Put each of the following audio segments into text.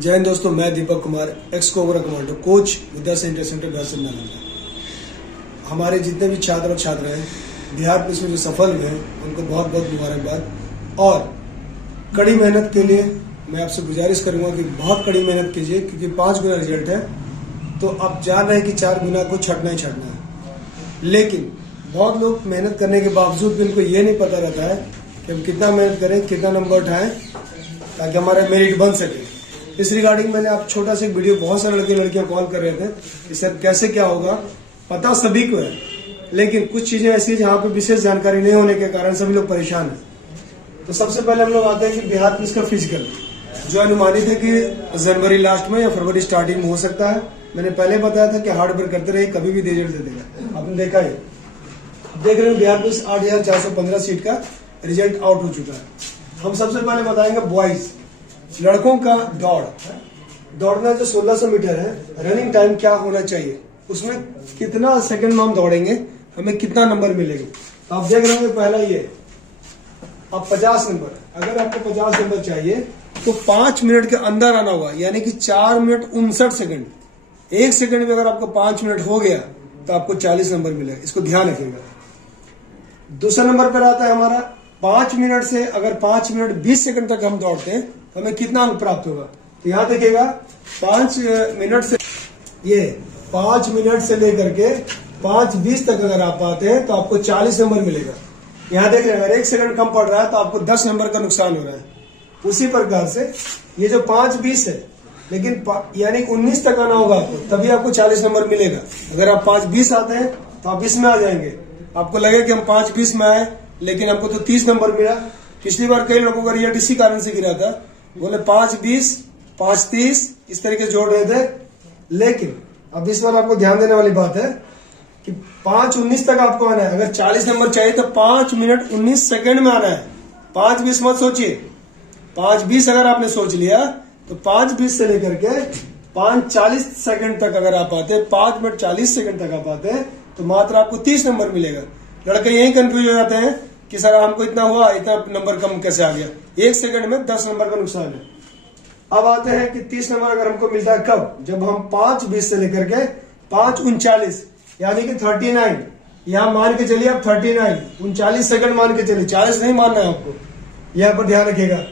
जय हिंद दोस्तों, मैं Deepak Kumar, ex Cobra commando coach Vidya centre Baisan Nalanda. हमारे जितने भी छात्र और छात्राएं बिहार पुलिस में जो सफल हुए हैं उनको बहुत बहुत मुबारकबाद। और कड़ी मेहनत के लिए मैं आपसे गुजारिश करूंगा कि बहुत कड़ी मेहनत कीजिए, क्योंकि 5 गुना रिजल्ट है। तो आप जान रहे हैं कि 4 गुना को छटना ही छटना है। लेकिन बहुत लोग मेहनत करने के बावजूद भी उनको ये नहीं पता रहता है कि हम कितना मेहनत करें, कितना नंबर उठाएं ताकि हमारा मेरिट बन सके। इस रिगार्डिंग मैंने आप छोटा सा वीडियो, बहुत सारे लड़के लड़कियां कॉल कर रहे थे कि सर कैसे क्या होगा। पता सभी को है, लेकिन कुछ चीजें ऐसी जहां पे विशेष जानकारी नहीं होने के कारण सभी लोग परेशान हैं। तो सबसे पहले हम लोग आते हैं कि बिहार पुलिस का फिजिकल, जो अनुमानित है कि जनवरी लास्ट में या फरवरी स्टार्टिंग में हो सकता है। मैंने पहले बताया था कि हार्ड वर्क करते रहे, कभी भी रिजल्ट दे देगा। आपने देखा है, देख रहे हैं बिहार पुलिस 8,415 सीट का रिजल्ट आउट हो चुका है। हम सबसे पहले बताएंगे बॉयज, लड़कों का दौड़ना जो 1600 मीटर है, रनिंग टाइम क्या होना चाहिए, उसमें कितना सेकंड में हम दौड़ेंगे, हमें कितना नंबर मिलेगा। तो आप देख रहे होंगे पहला ये, अब 50 नंबर, अगर आपको 50 नंबर चाहिए तो 5 मिनट के अंदर आना होगा, यानी कि 4 मिनट 59 सेकंड। 1 सेकंड में अगर आपको 5 मिनट हो गया तो आपको 40 नंबर मिलेगा, इसको ध्यान रखिएगा। दूसरा नंबर पर आता है हमारा 5 मिनट से अगर 5 मिनट 20 सेकंड तक हम दौड़ते हैं तो हमें कितना अंक प्राप्त होगा। तो यहां देखिएगा 5 मिनट से, ये 5 मिनट से लेकर के 5:20 तक अगर आप आते हैं तो आपको 40 नंबर मिलेगा। यहां देख रहे हैं, अगर 1 सेकंड कम पड़ रहा है तो आपको 10 नंबर का नुकसान हो रहा है। उसी प्रकार से ये जो 5:20 है, लेकिन यानी 19 तक आना होगा आपको, तभी आपको 40 नंबर मिलेगा। अगर आप 5:20 आते हैं तो आप इसमें आ जाएंगे। आपको लगे कि हम 5:20 में आए, लेकिन हमको तो 30 नंबर मिला। पिछली बार कई लोगों का रिजल्ट इसी कारण से गिरा था, बोले 5:20, 5:30 इस तरीके से जोड़ रहे थे। लेकिन अब इस बार आपको ध्यान देने वाली बात है कि 5:19 तक आपको आना है। अगर 40 नंबर चाहिए तो 5 मिनट 19 सेकंड में आना है। 5:20 मत सोचिए। 5:20 अगर आपने सोच लिया तो 5:20 से लेकर के 5:40 सेकंड तक अगर आप आते हैं, 5 मिनट 40 सेकंड तक आप आते हैं, तो मात्र आपको 30 नंबर मिलेगा। लड़के यही कंफ्यूज हो जाते हैं कि सर हमको इतना हुआ, इतना नंबर कम कैसे आ गया। 1 सेकंड में 10 नंबर का नुकसान है। अब आते हैं कि 30 नंबर अगर हमको मिलता है कब, जब हम 5:20 से लेकर के 5:39 यानी कि 39, यहां मान के चलिए आप 39, 39 सेकंड मान के चलिए, 40 नहीं मानना है आपको, यहां पर ध्यान रखिएगा।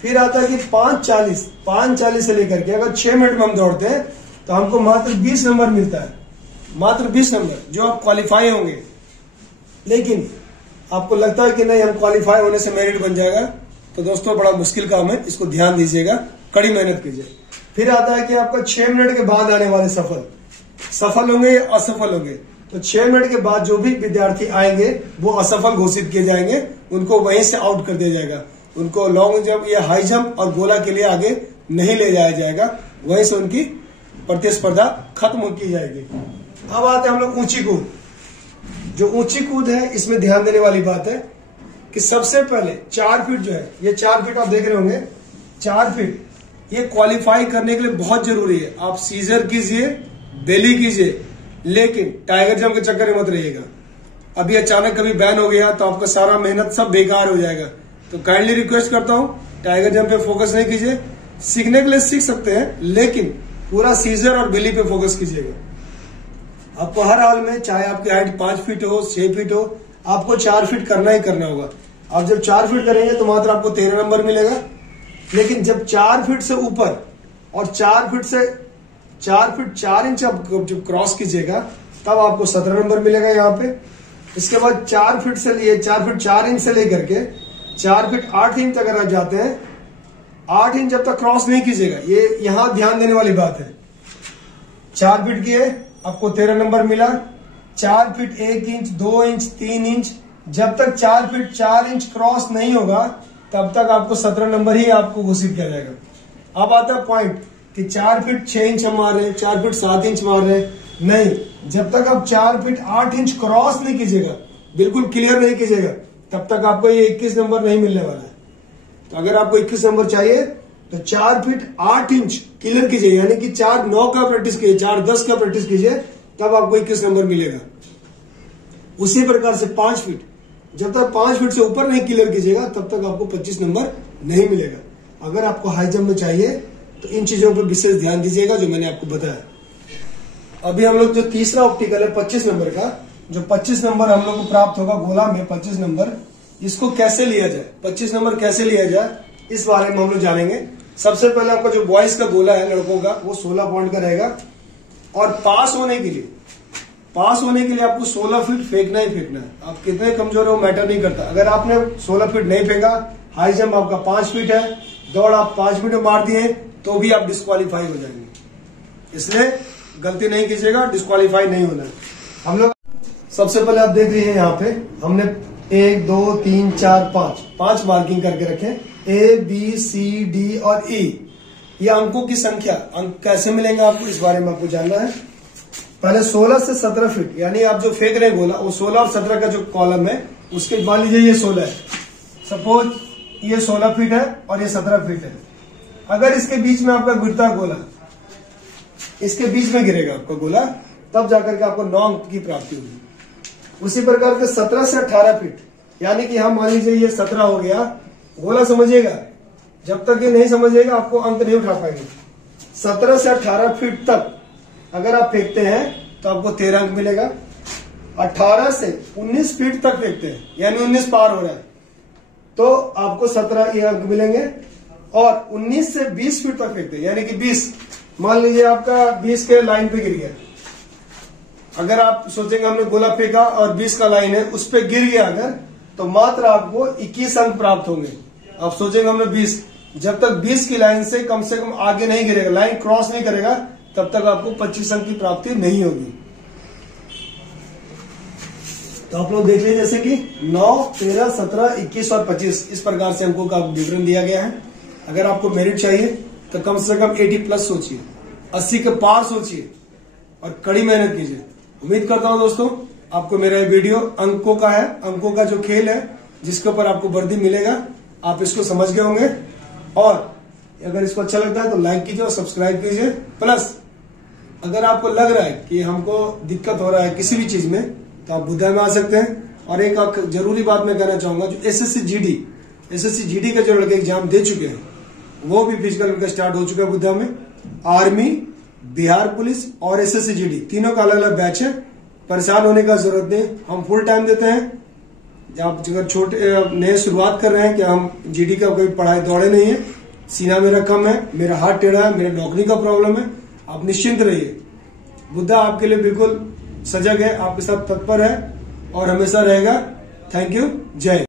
फिर आता है कि 5:40 से लेकर के अगर 6 मिनट में हम दौड़ते हैं तो हमको मात्र 20 नंबर मिलता है, मात्र 20 नंबर, जो आप क्वालिफाई होंगे। लेकिन आपको लगता है कि नहीं हम क्वालिफाई होने से मेरिट बन जाएगा, तो दोस्तों बड़ा मुश्किल काम है, इसको ध्यान दीजिएगा, कड़ी मेहनत कीजिए। फिर आता है कि आपका 6 मिनट के बाद आने वाले सफल होंगे या असफल होंगे। तो 6 मिनट के बाद जो भी विद्यार्थी आएंगे वो असफल घोषित किए जाएंगे, उनको वहीं से आउट कर दिया जाएगा। उनको लॉन्ग जंप या हाई जंप और गोला के लिए आगे नहीं ले जाया जाएगा, वहीं से उनकी प्रतिस्पर्धा खत्म की जाएगी। अब आते हैं हम लोग ऊंची कूद। जो ऊंची कूद है, इसमें ध्यान देने वाली बात है कि सबसे पहले 4 फीट जो है, ये 4 फीट आप देख रहे होंगे, 4 फीट ये क्वालिफाई करने के लिए बहुत जरूरी है। आप सीजर कीजिए, बेली कीजिए, लेकिन टाइगर जंप के चक्कर में मत रहिएगा। अभी अचानक कभी बैन हो गया तो आपका सारा मेहनत सब बेकार हो जाएगा। तो काइंडली रिक्वेस्ट करता हूं, टाइगर जंप पे फोकस नहीं कीजिए। सीखने के लिए सीख सकते हैं, लेकिन पूरा सीजर और बेली पे फोकस कीजिएगा। आपको हर हाल में, चाहे आपकी हाइट 5 फीट हो, 6 फीट हो, आपको 4 फीट करना ही करना होगा। आप जब 4 फीट करेंगे तो मात्र आपको 13 नंबर मिलेगा। लेकिन जब 4 फीट से ऊपर और 4 फीट 4 इंच आप जब क्रॉस कीजिएगा तब आपको 17 नंबर मिलेगा यहाँ पे। इसके बाद 4 फीट से लिए 4 फीट 4 इंच से लेकर के 4 फीट 8 इंच अगर आप जाते हैं, 8 इंच जब तक क्रॉस नहीं कीजिएगा, ये यहां ध्यान देने वाली बात है। 4 फीट किए, आपको 13 नंबर मिला। 4 फीट 1 इंच, 2 इंच, 3 इंच, जब तक 4 फीट 4 इंच क्रॉस नहीं होगा तब तक आपको 17 नंबर ही आपको घोषित किया जाएगा। अब आता है पॉइंट कि 4 फीट 6 इंच हम मार रहे हैं, 4 फीट 7 इंच मार रहे हैं, नहीं, जब तक आप 4 फीट 8 इंच क्रॉस नहीं कीजिएगा, बिल्कुल क्लियर नहीं कीजिएगा, तब तक आपको ये 21 नंबर नहीं मिलने वाला है। तो अगर आपको 21 नंबर चाहिए तो 4 फीट 8 इंच क्लियर कीजिए, यानी कि 4:9 का प्रैक्टिस कीजिए, 4:10 का प्रैक्टिस कीजिए, तब आपको 21 नंबर मिलेगा। उसी प्रकार से 5 फीट, जब तक 5 फीट से ऊपर नहीं क्लियर कीजिएगा तब तक आपको 25 नंबर नहीं मिलेगा। अगर आपको हाई जंप में चाहिए तो इन चीजों पर विशेष ध्यान दीजिएगा जो मैंने आपको बताया। अभी हम लोग जो तीसरा ऑप्टिकल है 25 नंबर का, जो 25 नंबर हम लोग को प्राप्त होगा गोला में 25 नंबर, इसको कैसे लिया जाए, 25 नंबर कैसे लिया जाए इस बारे में हम लोग जानेंगे। सबसे पहले आपका जो बॉयज का गोला है लड़कों का, वो 16 पॉइंट का रहेगा और पास होने के लिए आपको 16 फीट फेंकना ही फेंकना है। आप कितने कमजोर हो मैटर नहीं करता। अगर आपने 16 फीट नहीं फेंका, हाई जंप आपका 5 फीट है, दौड़ आप 5 फीट में मार दिए तो भी आप डिस्क्वालीफाई हो जाएंगे। इसलिए गलती नहीं कीजिएगा, डिस्क्वालीफाई नहीं होना है। हम लोग सबसे पहले आप देख रहे हैं यहाँ पे हमने 1 2 3 4 5 मार्किंग करके रखे, A B C D और E। ये अंकों की संख्या, अंक कैसे मिलेंगे आपको इस बारे में आपको जानना है। पहले 16 से 17 फीट, यानी आप जो फेंक रहे हैं गोला, वो 16 और 17 का जो कॉलम है उसके, मान लीजिए ये 16 है, सपोज ये 16 फीट है और ये 17 फीट है। अगर इसके बीच में आपका गिरता गोला, इसके बीच में गिरेगा आपका गोला, तब जाकर के आपको 9 अंक की प्राप्ति होगी। उसी प्रकार के 17 से 18 फीट, यानी कि हम मान लीजिए ये 17 हो गया, गोला समझिएगा, जब तक ये नहीं समझिएगा आपको अंक नहीं उठा पाएंगे। 17 से 18 फीट तक अगर आप फेंकते हैं तो आपको 13 अंक मिलेगा। 18 से 19 फीट तक फेंकते हैं, यानी 19 पार हो रहा है, तो आपको 17 अंक मिलेंगे। और 19 से 20 फीट तक फेंकते हैं, यानी कि 20, मान लीजिए आपका 20 के लाइन पे गिर गया। अगर आप सोचेंगे हमने गोला फेंका और 20 का लाइन है उस पर गिर गया अगर, तो मात्र आपको 21 अंक प्राप्त होंगे। आप सोचेंगे हमने 20, जब तक 20 की लाइन से कम आगे नहीं गिरेगा, लाइन क्रॉस नहीं करेगा, तब तक आपको 25 अंक की प्राप्ति नहीं होगी। तो आप लोग देख लीजिए जैसे कि 9 13 17 21 और 25 इस प्रकार से अंकों का विवरण दिया गया है। अगर आपको मेरिट चाहिए तो कम से कम 80 प्लस सोचिए, 80 के पार सोचिए और कड़ी मेहनत कीजिए। उम्मीद करता हूं दोस्तों आपको मेरा ये वीडियो अंकों का है, अंकों का जो खेल है जिसके ऊपर आपको वर्दी मिलेगा, आप इसको समझ गए होंगे। और अगर इसको अच्छा लगता है तो लाइक कीजिए और सब्सक्राइब कीजिए। प्लस अगर आपको लग रहा है कि हमको दिक्कत हो रहा है किसी भी चीज में, तो आप बुद्धा में आ सकते हैं। और एक जरूरी बात मैं कहना चाहूंगा, जो एसएससी जीडी का जो लड़के एग्जाम दे चुके हैं वो भी फिजिकल उनका स्टार्ट हो चुका है बुद्धा में। आर्मी, बिहार पुलिस और एसएससी जीडी तीनों का अलग अलग बैच है। परेशान होने का जरूरत नहीं, हम फुल टाइम देते हैं। आप अगर छोटे नए शुरुआत कर रहे हैं कि हम जीडी का कोई पढ़ाई दौड़े नहीं है, सीना मेरा कम है, मेरा हाथ टेढ़ा है, मेरे नौकरी का प्रॉब्लम है, आप निश्चिंत रहिए। बुद्धा आपके लिए बिल्कुल सजग है, आपके साथ तत्पर है और हमेशा रहेगा। थैंक यू, जय।